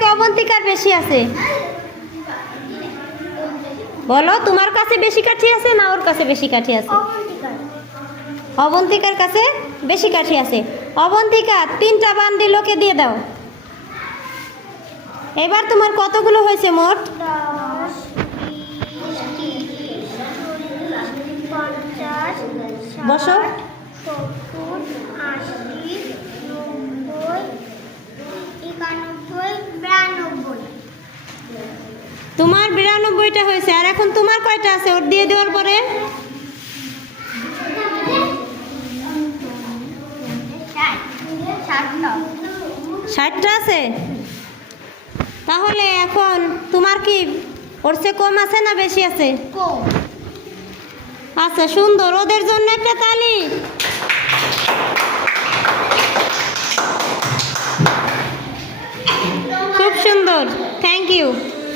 নাকি অবন্তিকার বেশি আছে? বলো, তোমার কাছে বেশি কাঠি আছে না ওর কাছে বেশি কাঠি আছে? অবন্তিকার কাছে বেশি কাঠি আছে। অবন্তিকা, 3টা বান্ডিল ওকে দিয়ে দাও। এবার তোমার কতগুলো হয়েছে মোট? 10, 20, 30, 40, 50, বসো। 60, 70, 80, 90, 91, 92। তোমার 92টা হয়েছে। আর এখন তোমার কয়টা আছে ওর দিয়ে দেওয়ার পরে? 60টা আছে। তাহলে এখন তোমার কি ওর চেয়ে কম আছে না বেশি আছে? কম। আচ্ছা, সুন্দর। ওদের জন্য একটা তালি। খুব সুন্দর, থ্যাংক ইউ।